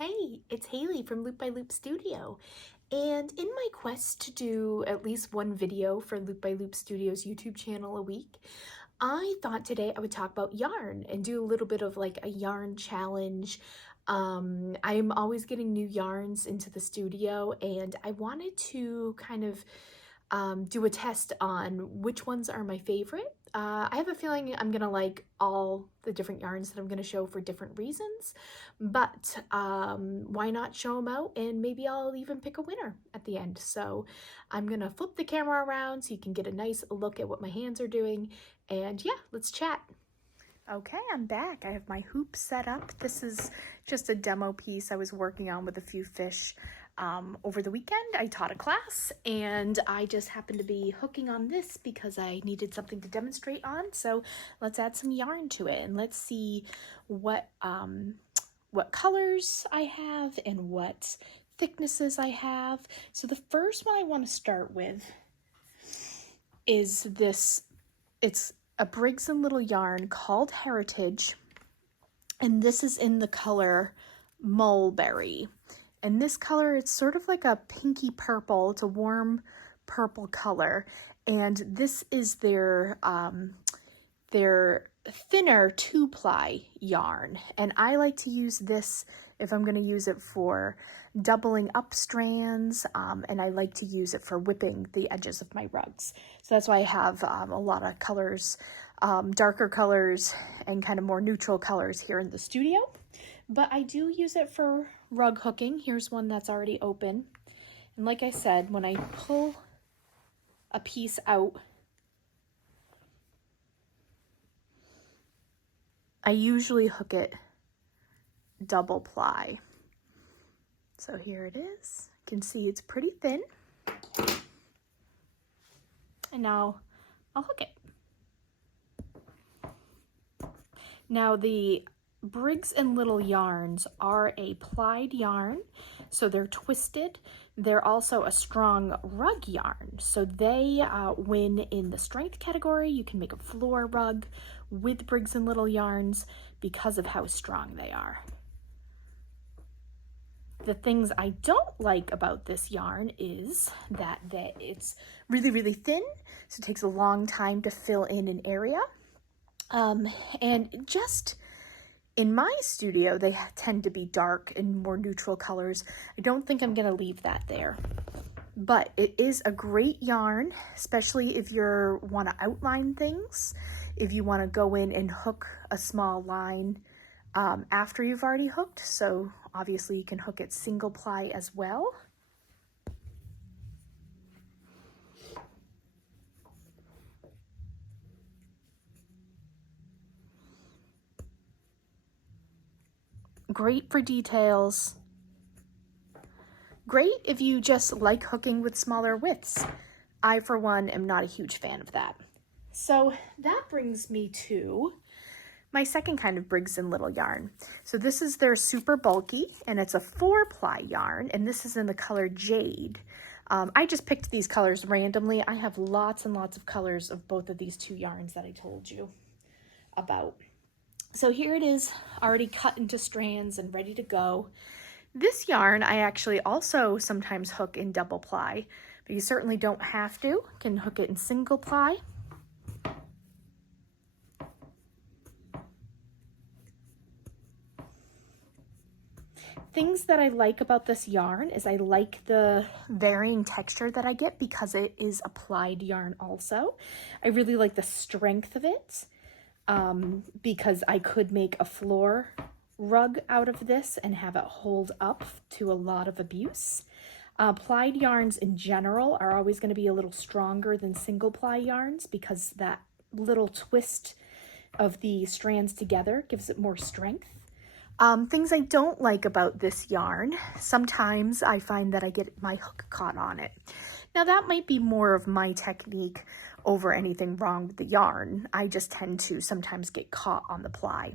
Hey, it's Haley from Loop by Loop Studio. And in my quest to do at least one video for Loop by Loop Studio's YouTube channel a week, I thought today I would talk about yarn and do a little bit of like a yarn challenge. I'm always getting new yarns into the studio, and I wanted to kind of do a test on which ones are my favorite. I have a feeling I'm gonna like all the different yarns that I'm gonna show for different reasons, but why not show them out, and maybe I'll even pick a winner at the end. So I'm gonna flip the camera around so you can get a nice look at what my hands are doing, and yeah, let's chat. Okay, I'm back. I have my hoop set up. This is just a demo piece I was working on with a few fish over the weekend. I taught a class and I just happened to be hooking on this because I needed something to demonstrate on. So let's add some yarn to it and let's see what colors I have and what thicknesses I have. So the first one I want to start with is this. It's a Briggs and Little yarn called Heritage, and this is in the color Mulberry. And this color, it's sort of like a pinky purple. It's a warm purple color, and this is their thinner 2-ply yarn. And I like to use this if I'm going to use it for doubling up strands, and I like to use it for whipping the edges of my rugs. So that's why I have a lot of colors, darker colors and kind of more neutral colors here in the studio. But I do use it for rug hooking. Here's one that's already open. And like I said, when I pull a piece out, I usually hook it double ply. So here it is. You can see it's pretty thin. And now I'll hook it. Now the Briggs and Little yarns are a plied yarn, so they're twisted. They're also a strong rug yarn, so they win in the strength category. You can make a floor rug with Briggs and Little yarns because of how strong they are. The things I don't like about this yarn is that it's really, really thin, so it takes a long time to fill in an area. And just in my studio, they tend to be dark and more neutral colors. I don't think I'm gonna leave that there. But it is a great yarn, especially if you want to outline things, if you want to go in and hook a small line after you've already hooked. So obviously you can hook it single ply as well. Great for details. Great if you just like hooking with smaller widths. I, for one, am not a huge fan of that. So that brings me to my second kind of Briggs and Little yarn. So this is their super bulky, and it's a 4-ply yarn, and this is in the color Jade. I just picked these colors randomly. I have lots and lots of colors of both of these two yarns that I told you about. So here it is, already cut into strands and ready to go. This yarn I actually also sometimes hook in double ply, but you certainly don't have to. You can hook it in single ply. Things that I like about this yarn is I like the varying texture that I get because it is applied yarn also. I really like the strength of it because I could make a floor rug out of this and have it hold up to a lot of abuse. Plied yarns in general are always going to be a little stronger than single ply yarns because that little twist of the strands together gives it more strength. Things I don't like about this yarn, sometimes I find that I get my hook caught on it. Now that might be more of my technique over anything wrong with the yarn. I just tend to sometimes get caught on the ply.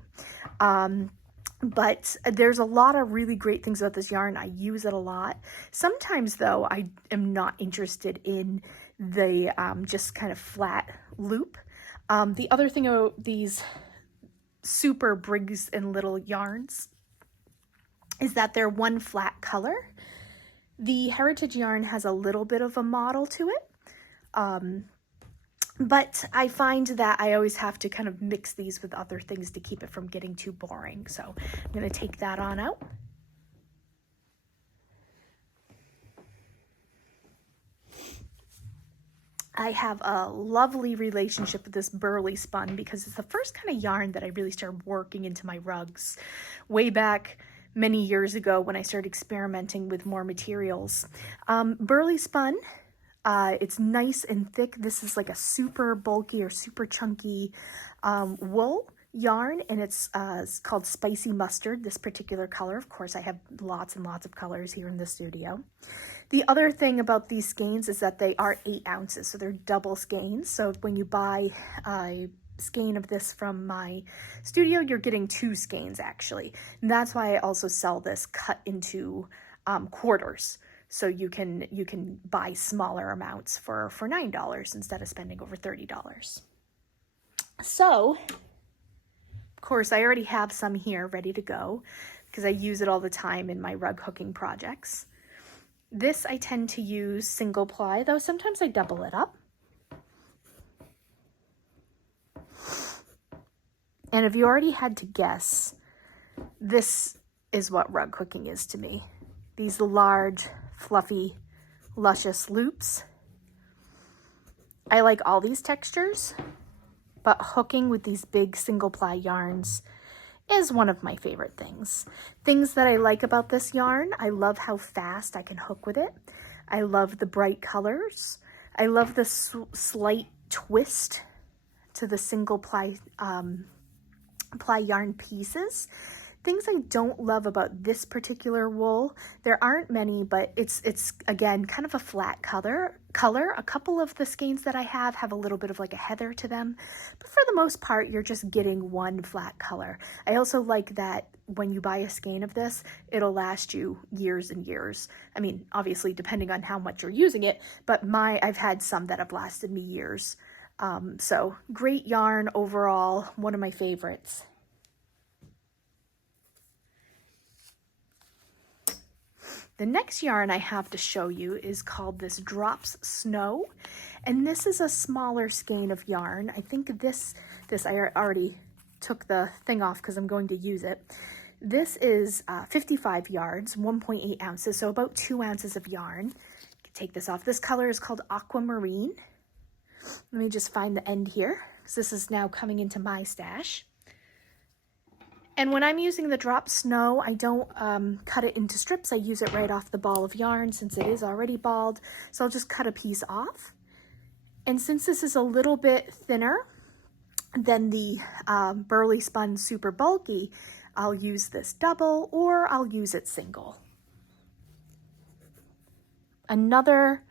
But there's a lot of really great things about this yarn. I use it a lot. Sometimes though, I am not interested in the just kind of flat loop. The other thing about these super Briggs and Little yarns is that they're one flat color. The heritage yarn has a little bit of a model to it, but I find that I always have to kind of mix these with other things to keep it from getting too boring. So I'm going to take that on out. I have a lovely relationship with this Burly Spun because it's the first kind of yarn that I really started working into my rugs way back many years ago when I started experimenting with more materials. Burly Spun, it's nice and thick. This is like a super bulky or super chunky wool yarn, and it's called Spicy Mustard, this particular color. Of course, I have lots and lots of colors here in the studio. The other thing about these skeins is that they are 8 ounces, so they're double skeins. So when you buy a skein of this from my studio, you're getting 2 skeins actually. And that's why I also sell this cut into quarters. So you can buy smaller amounts for $9 instead of spending over $30. So, of course, I already have some here ready to go because I use it all the time in my rug hooking projects. This I tend to use single ply, though sometimes I double it up. And if you already had to guess, this is what rug hooking is to me. These large, fluffy, luscious loops. I like all these textures, but hooking with these big single ply yarns is one of my favorite things. Things that I like about this yarn: I love how fast I can hook with it. I love the bright colors. I love the slight twist to the single ply yarn pieces. Things I don't love about this particular wool, there aren't many, but it's again kind of a flat color. A couple of the skeins that I have a little bit of like a heather to them, but for the most part you're just getting one flat color. I also like that when you buy a skein of this, it'll last you years and years. I mean, obviously depending on how much you're using it, but I've had some that have lasted me years. So great yarn overall, one of my favorites. The next yarn I have to show you is called this Drops Snow, and this is a smaller skein of yarn. I think this I already took the thing off because I'm going to use it. This is 55 yards, 1.8 ounces, so about 2 ounces of yarn. Take this off. This color is called Aquamarine. Let me just find the end here, because this is now coming into my stash. And when I'm using the Drop Snow, I don't cut it into strips. I use it right off the ball of yarn since it is already balled. So I'll just cut a piece off. And since this is a little bit thinner than the Burly Spun Super Bulky, I'll use this double or I'll use it single. Another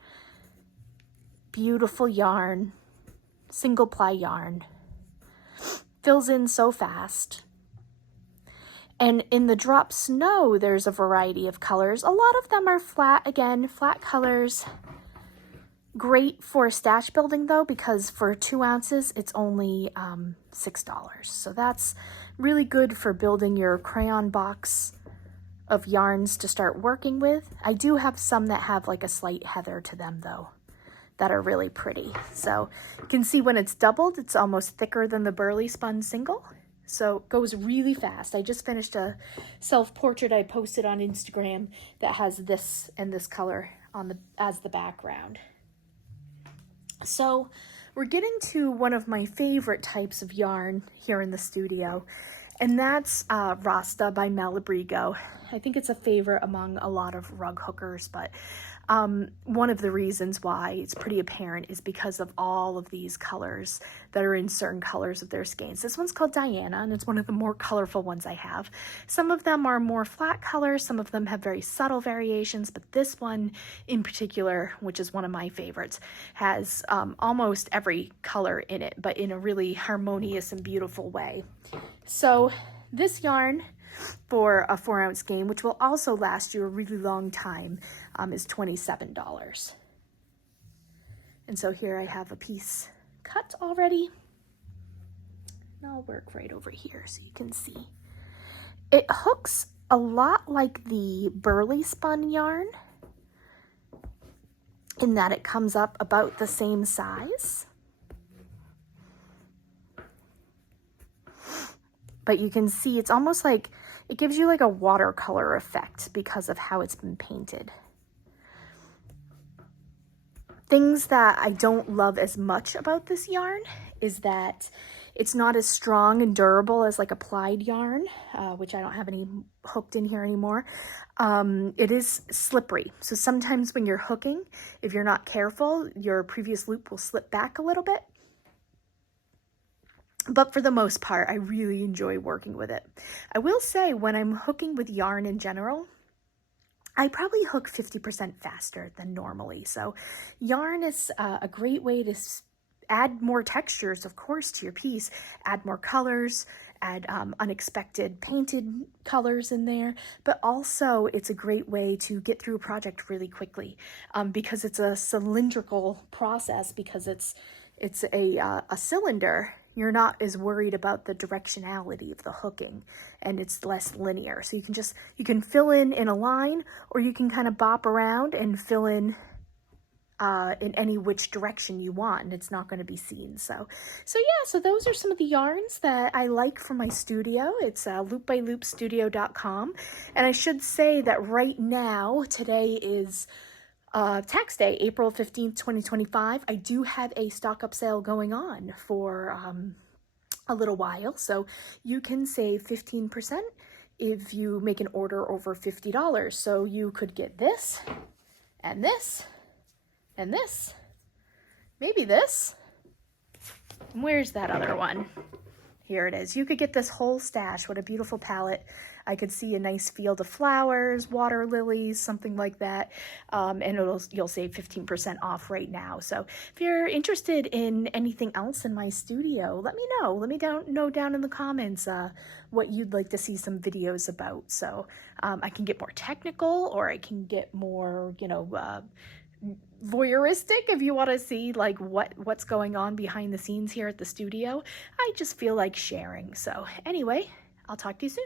beautiful yarn, single ply yarn. Fills in so fast. And in the Drop Snow, there's a variety of colors. A lot of them are flat, again, flat colors. Great for stash building though, because for 2 ounces, it's only $6. So that's really good for building your crayon box of yarns to start working with. I do have some that have like a slight heather to them though, that are really pretty. So you can see when it's doubled, it's almost thicker than the Burly Spun single. So it goes really fast. I just finished a self-portrait I posted on Instagram that has this and this color on as the background. So we're getting to one of my favorite types of yarn here in the studio, and that's Rasta by Malabrigo. I think it's a favorite among a lot of rug hookers, but one of the reasons why it's pretty apparent is because of all of these colors that are in certain colors of their skeins. This one's called Diana, and it's one of the more colorful ones I have. Some of them are more flat colors, some of them have very subtle variations, but this one in particular, which is one of my favorites, has almost every color in it, but in a really harmonious and beautiful way. So this yarn for a 4-ounce skein, which will also last you a really long time, is $27. And so here I have a piece cut already. And I'll work right over here so you can see. It hooks a lot like the Burly Spun yarn in that it comes up about the same size. But you can see it's almost like, it gives you like a watercolor effect because of how it's been painted. Things that I don't love as much about this yarn is that it's not as strong and durable as like a plied yarn, which I don't have any hooked in here anymore. It is slippery. So sometimes when you're hooking, if you're not careful, your previous loop will slip back a little bit. But for the most part, I really enjoy working with it. I will say when I'm hooking with yarn in general, I probably hook 50% faster than normally. So yarn is a great way to add more textures, of course, to your piece, add more colors, add unexpected painted colors in there, but also it's a great way to get through a project really quickly because it's a cylindrical process, because it's a cylinder. You're not as worried about the directionality of the hooking, and it's less linear. So you can fill in a line, or you can kind of bop around and fill in any which direction you want, and it's not going to be seen. So yeah, so those are some of the yarns that I like for my studio. It's loopbyloopstudio.com, and I should say that right now, today is tax day, April 15th, 2025. I do have a stock up sale going on for a little while, so you can save 15% if you make an order over $50. So you could get this, and this, and this, maybe this. Where's that other one? Here it is. You could get this whole stash. What a beautiful palette. I could see a nice field of flowers, water lilies, something like that. And you'll save 15% off right now. So if you're interested in anything else in my studio, let me know. Let me know down in the comments what you'd like to see some videos about. So I can get more technical, or I can get more, voyeuristic if you want to see like what's going on behind the scenes here at the studio. I just feel like sharing. So anyway, I'll talk to you soon.